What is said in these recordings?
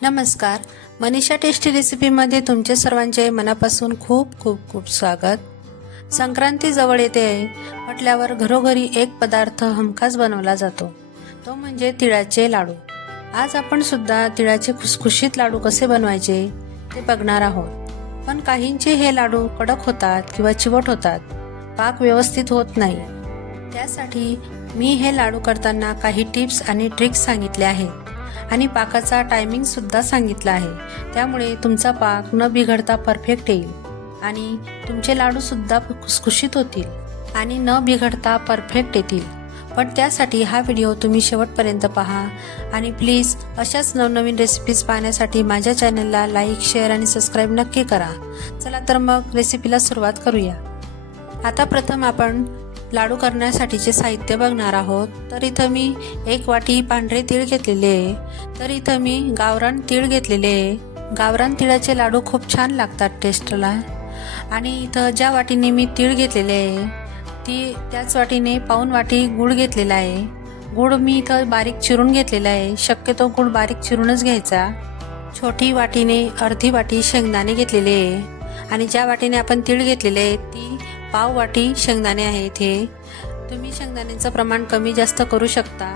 नमस्कार, मनीषा टेस्टी रेसिपीमध्ये तुमचे सर्वांचे मनापासून खूप खूप खूप स्वागत। संक्रांती जवळ येते म्हटल्यावर घरोघरी एक पदार्थ हमखास बनवला जातो, तो म्हणजे तिळाचे लाडू। आज आपण सुद्धा तिळाचे खुसखुशीत लाडू कसे बनवायचे ते बघणार आहोत। पण काहींचे हे लाडू कडक होतात किंवा चिवट होतात, पाक व्यवस्थित होत नाही। त्यासाठी मी हे लाडू करताना काही टिप्स आणि ट्रिक्स सांगितले आहेत आणि पाकाचा टायमिंग सुद्धा सांगितला आहे। त्यामुळे तुमचा पाक न बिघडता परफेक्ट येईल आणि तुमचे लाडू सुद्धा खुसखुशीत होतील आणि न बिघडता परफेक्ट येतील। पण त्यासाठी हा व्हिडिओ तुम्ही शेवटपर्यंत पहा आणि प्लीज अशाच नवनवीन रेसिपीज पाहण्यासाठी माझ्या चॅनलला लाईक, शेअर आणि सबस्क्राईब नक्की करा। चला तर मग रेसिपीला सुरुवात करूया। आता प्रथम आपण लाडू करण्यासाठीचे साहित्य बघणार आहोत। तर इथं मी 1 वाटी पांढरे तीळ घेतलेले आहे। तर इथं मी गावरान तीळ घेतलेले आहे। गावरान तिळाचे लाडू खूप छान लागतात टेस्टला। आणि इथं ज्या वाटीने मी तीळ घेतलेले आहे त्याच वाटीने पाऊण वाटी गूळ घेतलेला आहे। गूळ मी इथं बारीक चिरून घेतलेला आहे, शक्यतो गूळ बारीक चिरूनच घ्यायचा। छोटी वाटीने अर्धी वाटी शेंगदाणे घेतलेले आहे आणि ज्या वाटीने आपण तीळ घेतलेले आहे ती पाव वाटी शेंगदाणे आहेत। हे तुम्ही शेंगदाण्याचं प्रमाण कमी जास्त करू शकता,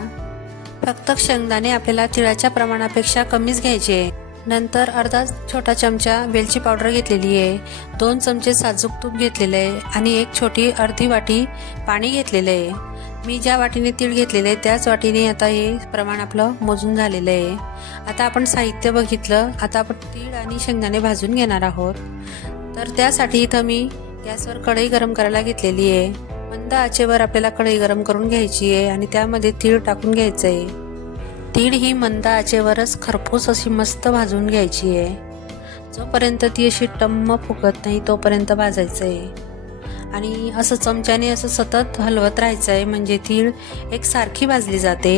फक्त शेंगदाणे आपल्याला तिळाच्या प्रमाणापेक्षा कमीच घ्यायचे। नंतर अर्धा छोटा चमचा वेलची पावडर घेतलेली आहे, 2 चमचे साजूक तूप घेतलेले आहे आणि एक छोटी अर्धी वाटी पाणी घेतलेले आहे। मी ज्या वाटीने तीळ घेतलेले आहे त्याच वाटीने आता हे प्रमाण आपलं मोजून झालेलं आहे। आता आपण साहित्य बघितलं, आता आपण तीळ आणि शेंगदाणे भाजून घेणार आहोत। तर त्यासाठी इथं मी गॅसवर कढई गरम करायला घेतलेली आहे। मंद आचेवर आपल्याला कढई गरम करून घ्यायची आहे आणि त्यामध्ये तीळ टाकून घ्यायचं आहे। तीळ ही मंद आचेवरच खरपूस अशी मस्त भाजून घ्यायची आहे, जोपर्यंत ती अशी टम्म फुगत नाही तोपर्यंत भाजायचं आहे। आणि असं चमच्याने असं सतत हलवत राहायचं आहे, म्हणजे तीळ एकसारखी भाजली जाते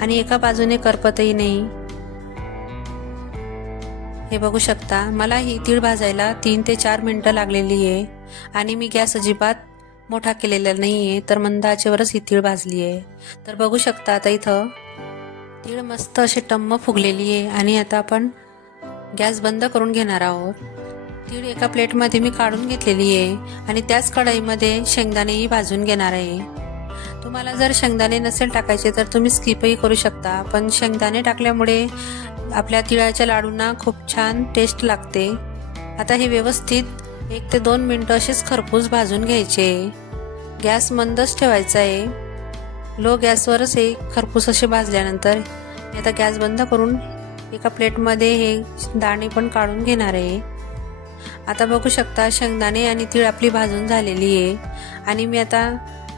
आणि एका बाजूने करपतही नाही। हे बघू शकता, मला ही तीळ भाजायला 3 ते 4 मिनिटं लागलेली आहे आणि मी गॅस अजिबात मोठा केलेला नाहीये, तर मंद आचेवरच ही तीळ भाजली आहे। तर बघू शकता आता इथं तीळ मस्त अशी टम्म फुगलेली आहे आणि आता आपण गॅस बंद करून घेणार आहोत। तीळ एका प्लेटमध्ये मी काढून घेतलेली आहे आणि त्याच कढईमध्ये शेंगदाणेही भाजून घेणार आहे। तुम्हाला जर शेंगदाणे नसेल टाकायचे तर तुम्ही स्किपही करू शकता, पण शेंगदाणे टाकल्यामुळे आपल्या तिळाच्या लाडूंना खूप छान टेस्ट लागते। आता हे व्यवस्थित 1 ते 2 मिनिटं असेच खरपूस भाजून घ्यायचे। गॅस मंदच ठेवायचा आहे, लो गॅसवरच हे खरपूस असे भाजल्यानंतर मी आता गॅस बंद करून एका प्लेटमध्ये हे दाणे पण काढून घेणार आहे। आता बघू शकता शेंगदाणे आणि तीळ आपली भाजून झालेली आहे आणि मी आता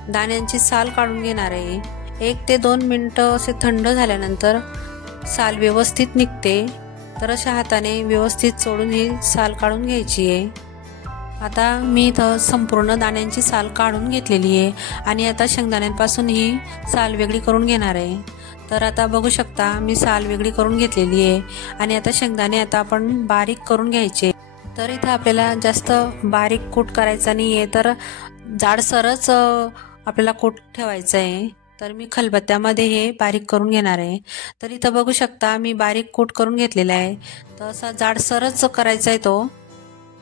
दाण्यांची साल काढून घेणार आहे। 1 ते 2 मिनिटं असे थंड झाल्यानंतर साल व्यवस्थित निघते, तर अशा हाताने व्यवस्थित चोळून ही साल काढून घ्यायची आहे। आता मी इथं संपूर्ण दाण्यांची साल काढून घेतलेली आहे आणि आता शेंगदाण्यांपासून ही साल वेगळी करून घेणार आहे। तर आता बघू शकता मी साल वेगळी करून घेतलेली आहे आणि आता शेंगदाणे आता आपण बारीक करून घ्यायचे। तर इथं आपल्याला जास्त बारीक कूट करायचा नाही आहे, तर जाडसरच आपल्याला कूट ठेवायचं आहे। तर मी खलबत्त्यामध्ये हे बारीक करून घेणार आहे। तर इथं बघू शकता मी बारीक कूट करून घेतलेला आहे, तर असा जाडसरच करायचा आहे, तो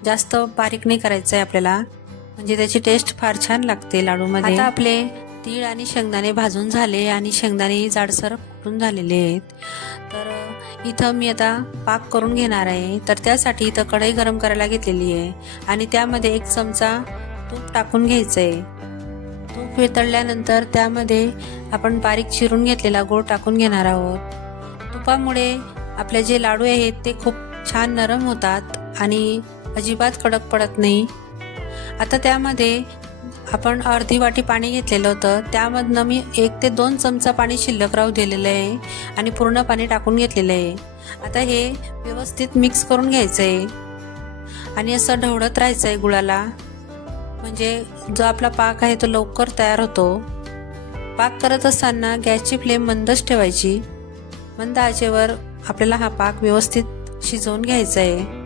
जास्त बारीक नाही करायचा आहे आपल्याला, म्हणजे त्याची टेस्ट फार छान लागते लाडूमध्ये। आता आपले तीळ आणि शेंगदाणे भाजून झाले आणि शेंगदाणेही जाडसर कुटून झालेले आहेत। तर इथं मी आता पाक करून घेणार आहे। तर त्यासाठी इथं कढई गरम करायला घेतलेली आहे आणि त्यामध्ये 1 चमचा तूप टाकून घ्यायचं आहे। तूप वितळल्यानंतर त्यामध्ये आपण बारीक चिरून घेतलेला गूळ टाकून घेणार आहोत। तुपामुळे आपले जे लाडू आहेत ते खूप छान नरम होतात आणि अजिबात कडक पडत नाही। आता त्यामध्ये आपण अर्धी वाटी पाणी घेतलेलं होतं, त्यामधनं मी 1 ते 2 चमचा पाणी शिल्लक राहू दिलेलं आहे आणि पूर्ण पाणी टाकून घेतलेलं आहे। आता हे व्यवस्थित मिक्स करून घ्यायचं आहे आणि असं ढवळत राहायचं आहे गुळाला, म्हणजे जो आपला पाक आहे तो लवकर तयार होतो। पाक करत असताना गॅसची फ्लेम मंदच ठेवायची, मंद आचेवर आपल्याला हा पाक व्यवस्थित शिजवून घ्यायचा आहे।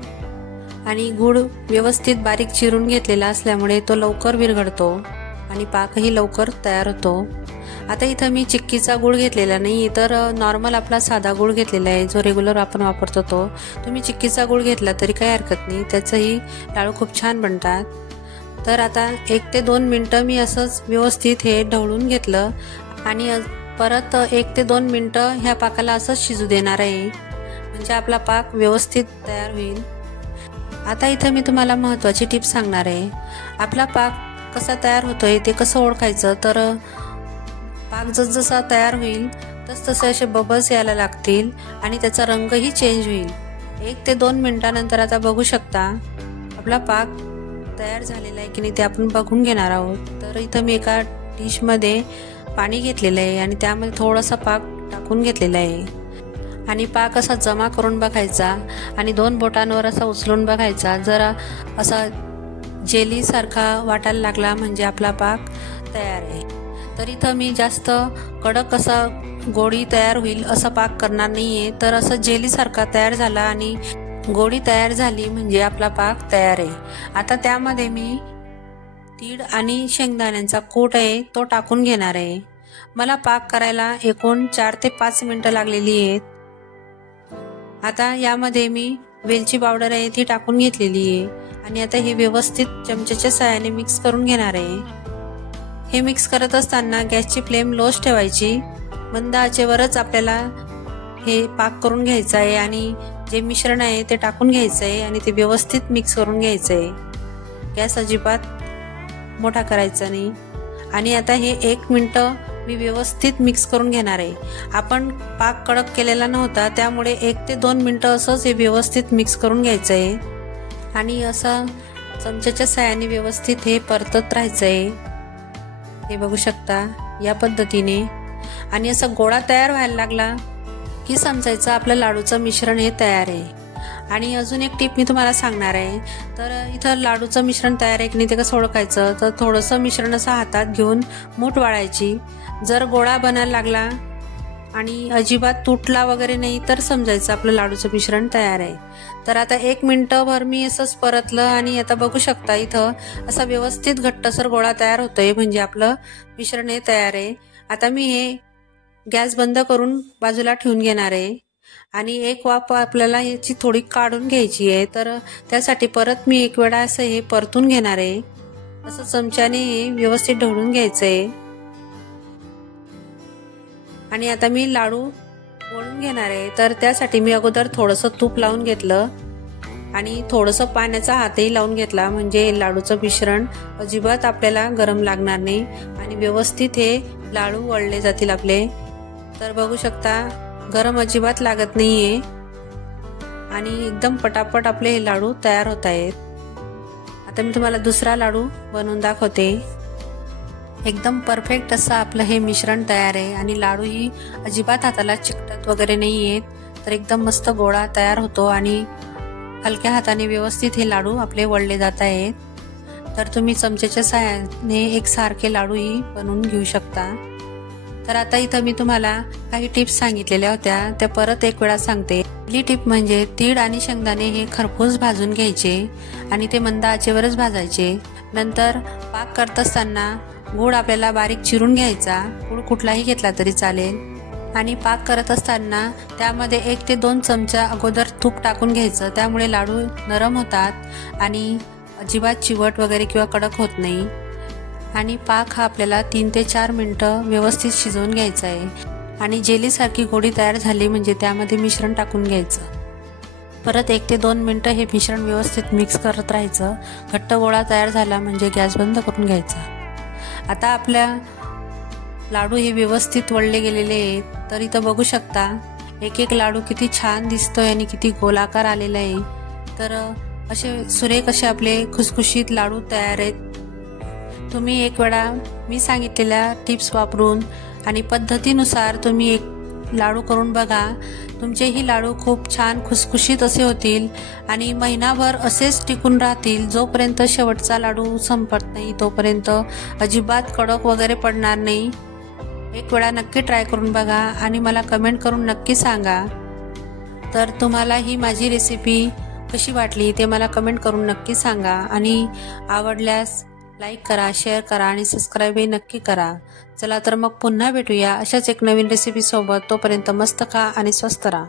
आणि गूळ व्यवस्थित बारीक चिरून घेतलेला असल्यामुळे तो लवकर विरघळतो आणि पाकही लवकर तयार होतो। आता इथं मी चिक्कीचा गूळ घेतलेला नाही, तर नॉर्मल आपला साधा गूळ घेतलेला आहे, जो रेग्युलर आपण वापरतो तो. तुम्ही चिक्कीचा गूळ घेतला तरी काही हरकत नाही, त्याचंही लाडू खूप छान बनतात. तर आता 1 ते 2 मिनटं मी असंच व्यवस्थित हे ढवळून घेतलं आणि परत 1 ते 2 मिनटं ह्या पाकाला असंच शिजू देणार आहे, म्हणजे आपला पाक व्यवस्थित तयार होईल. आता इथं मी तुम्हाला महत्त्वाची टिप्स सांगणार आहे. आपला पाक कसा तयार होतोय ते कसं ओळखायचं, तर पाक जसा तयार होईल तसे असे बबल्स यायला लागतील आणि त्याचा रंगही चेंज होईल. 1 ते 2 मिनिटानंतर आता बघू शकता आपला पाक तयार झालेला आहे की नाही ते आपण बघून घेणार आहोत. तर इथं मी एका डिशमध्ये पाणी घेतलेलं आहे आणि त्यामध्ये थोडासा पाक टाकून घेतलेला आहे आणि पाक असा जमा करून बघायचा आणि 2 बोटांवर असा उचलून बघायचा. जरा असा जेली सारखा वाटायला लागला म्हणजे आपला पाक तयार आहे. तर इथं मी जास्त कडक असा गोळी तयार होईल असा पाक करणार नाहीये, तर असं जेली सारखा तयार झाला आणि गोळी तयार झाली म्हणजे आपला पाक तयार आहे. आता त्यामध्ये मी तीळ आणि शेंगदाण्यांचा कूट आहे तो टाकून घेणार आहे. मला पाक करायला एकूण 4 ते 5 मिनिटं लागलेली आहेत. आता यामध्ये मी वेलची पावडर आहे ती टाकून घेतलेली आहे आणि आता हे व्यवस्थित चमच्याच्या साहाय्याने मिक्स करून घेणार आहे. हे मिक्स करत असताना गॅसची फ्लेम लोच ठेवायची. मंद आचेवरच आपल्याला हे पाक करून घ्यायचं आहे आणि जे मिश्रण आहे ते टाकून घ्यायचं आहे आणि ते व्यवस्थित मिक्स करून घ्यायचं आहे. गॅस अजिबात मोठा करायचा नाही. आणि आता हे 1 मिनिटं मी व्यवस्थित मिक्स करून घेणार आहे. आपण पाक कडक केलेला नव्हता, त्यामुळे 1 ते 2 मिनिटं असंच हे व्यवस्थित मिक्स करून घ्यायचं आहे आणि असं चमच्याच्या साहाय्याने व्यवस्थित हे परतत राहायचं आहे. हे बघू शकता या पद्धतीने. आणि असा गोळा तयार व्हायला लागला की समजायचं आपलं लाडूचं मिश्रण हे तयार आहे. आणि अजून एक टिप मी तुम्हाला सांगणार आहे. तर इथं लाडूचं मिश्रण तयार आहे की नाही ते कसं ओळखायचं, तर थोडंसं मिश्रण असं हातात घेऊन मूठ वाळायची. जर गोळा बनायला लागला आणि अजिबात तुटला वगैरे नाही तर समजायचं आपलं लाडूचं मिश्रण तयार आहे. तर आता 1 मिनिटभर मी असंच परतलं आणि आता बघू शकता इथं असा व्यवस्थित घट्टसर गोळा तयार होतोय म्हणजे आपलं मिश्रण हे तयार आहे. आता मी हे गॅस बंद करून बाजूला ठेवून घेणार आहे आणि एक वाफ आपल्याला याची थोडी काढून घ्यायची आहे. तर त्यासाठी परत मी 1 वेळा असं हे परतून घेणार आहे. असं चमच्याने हे व्यवस्थित ढवळून घ्यायचं आहे आणि आता मी लाडू वळून घेणार आहे. तर त्यासाठी मी अगोदर थोडंसं तूप लावून घेतलं आणि थोडंसं पाण्याचा हातही लावून घेतला म्हणजे लाडूचं मिश्रण अजिबात आपल्याला गरम लागणार नाही आणि व्यवस्थित हे लाडू वळले जातील आपले. तर बघू शकता गरम अजिबात लागत नाहीये आणि एकदम पटापट आपले हे लाडू तयार होत आहेत. आता मी तुम्हाला दुसरा लाडू बनवून दाखवते. एकदम परफेक्ट असं आपलं हे मिश्रण तयार आहे आणि लाडूही अजिबात हाताला चिकटत वगैरे नाही आहेत. तर एकदम मस्त गोळा तयार होतो आणि हलक्या हाताने व्यवस्थित हे लाडू आपले वळले जात आहेत. तर तुम्ही चमच्याच्या साहाय्याने एकसारखे लाडूही बनवून घेऊ शकता. तर आता इथं मी तुम्हाला काही टिप्स सांगितलेल्या होत्या त्या परत 1 वेळा सांगते. पहिली टिप म्हणजे तीळ आणि शेंगदाणे हे खरपूस भाजून घ्यायचे आणि ते मंद आचेवरच भाजायचे. नंतर पाक करत असताना गूळ आपल्याला बारीक चिरून घ्यायचा. गूळ कुठलाही घेतला तरी चालेल आणि पाक करत असताना त्यामध्ये 1 ते 2 चमचा अगोदर तूप टाकून घ्यायचं. त्यामुळे लाडू नरम होतात आणि अजिबात चिवट वगैरे किंवा कडक होत नाही. आणि पाक हा आपल्याला 3 ते 4 मिनिटं व्यवस्थित शिजवून घ्यायचा आहे आणि जेलीसारखी गोळी तयार झाली म्हणजे त्यामध्ये मिश्रण टाकून घ्यायचं. परत 1 ते 2 मिनिटं हे मिश्रण व्यवस्थित मिक्स करत राहायचं. घट्ट गोळा तयार झाला म्हणजे गॅस बंद करून घ्यायचा. आता आपल्या लाडू हे व्यवस्थित वळले गेलेले आहेत. तर इथं बघू शकता एक लाडू किती छान दिसतोय आणि किती गोलाकार आलेला आहे. तर असे सुरेख असे आपले खुसखुशीत लाडू तयार आहेत. तुम्ही 1 वेळा मी सांगितलेल्या टिप्स वापरून आणि पद्धतीनुसार तुम्ही एक लाडू करून बघा. तुमचेही लाडू खूप छान खुसखुशीत असे होतील आणि महिनाभर असेच टिकून राहतील. जोपर्यंत शेवटचा लाडू संपत नाही तोपर्यंत अजिबात कडक वगैरे पडणार नाही. 1 वेळा नक्की ट्राय करून बघा आणि मला कमेंट करून नक्की सांगा. तर तुम्हाला ही माझी रेसिपी कशी वाटली ते मला कमेंट करून नक्की सांगा आणि आवडल्यास लाईक करा, शेअर करा आणि सबस्क्राईबही नक्की करा. चला तर मग पुन्हा भेटूया अशाच एक नवीन रेसिपी सोबत. तोपर्यंत मस्त खा आणि स्वस्त राहा.